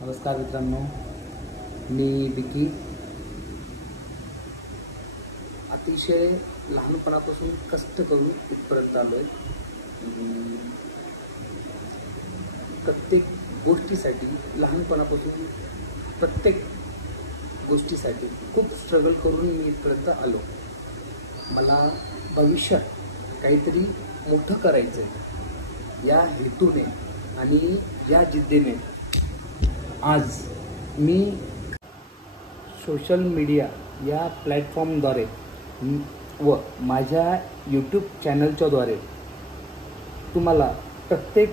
नमस्कार मित्रांनो, मी बिकी. अतिशय लहानपणापासून कष्ट करून इथपर्यंत आलो आहे. प्रत्येक गोष्टीसाठी लहानपणापासून प्रत्येक गोष्टीसाठी खूप स्ट्रगल करून मी इथपर्यंत आलो. मला भविष्यात काहीतरी मोठं करायचं आहे या हेतूने आणि या जिद्दीने आज मी सोशल मीडिया या प्लॅटफॉर्मद्वारे व माझ्या यूट्यूब चॅनलच्याद्वारे तुम्हाला प्रत्येक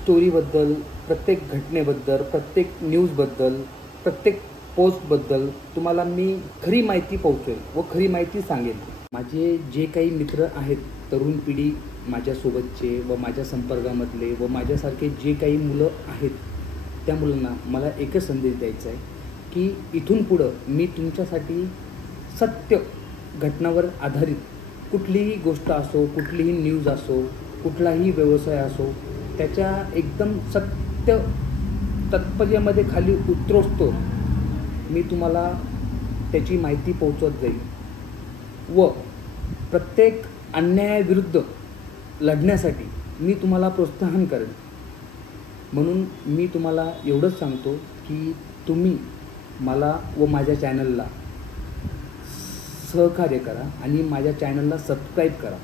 स्टोरीबद्दल, प्रत्येक घटनेबद्दल, प्रत्येक न्यूजबद्दल, प्रत्येक पोस्टबद्दल तुम्हाला मी खरी माहिती पोहोचवेल व खरी माहिती सांगेल. माझे जे काही मित्र आहेत, तरुण पिढी माझ्यासोबतचे व माझ्या संपर्कामधले व माझ्यासारखे जे काही मुलं आहेत, त्या मुलांना मला एकच संदेश द्यायचा आहे की इथून पुढं मी तुमच्यासाठी सत्य घटनावर आधारित कुठलीही गोष्ट असो, कुठलीही न्यूज असो, कुठलाही व्यवसाय असो, त्याच्या एकदम सत्य तात्पर्यामध्ये खाली उतरवतो मी तुम्हाला त्याची माहिती पोहोचवत जाईल व प्रत्येक अन्यायाविरुद्ध लढण्यासाठी मी तुम्हाला प्रोत्साहन करेन. म्हणून मी तुम्हाला एवढंच सांगतो की तुम्ही मला व माझ्या चॅनलला सहकार्य करा आणि माझ्या चॅनलला सबस्क्राईब करा.